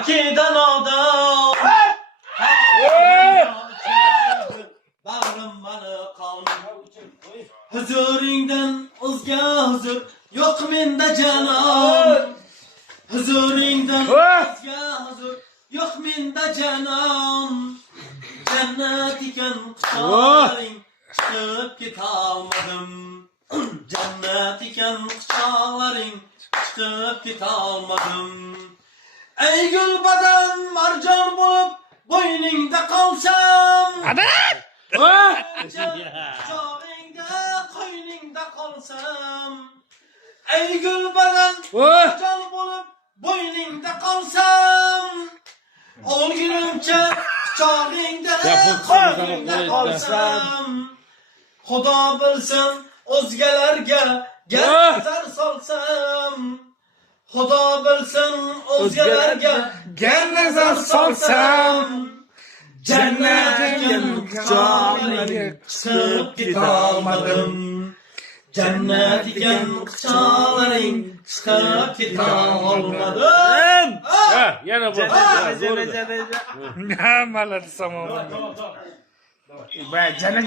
İkiden adam. Bağrım bana kalmış. Huzuringdan o'zga huzur yo'q menda canon. Huzuringdan o'zga huzur yo'q menda canon. Jannat ekan quchoqlaring chiqib ketolmadim. Jannat ekan quchoqlaring chiqib ketolmadim. Ey gul badan marjon bo'lib bo'yningda qolsam. Quchog'ingda qo'yningda qolsam. Ey gul badan marjon bo'lib bo'yningda qolsam. O'lgunimcha quchog'ingda qo'yningda qolsam. Xudo bilsin o'zgalarga gazar solsam. Xudo bilsin o'zgalarga nazar solsam. Cennetin quchoqlaring chiqib ketolmadim. Cennetin quchoqlaring chiqib ketolmadim. Yana bu. Maladi samom. Cana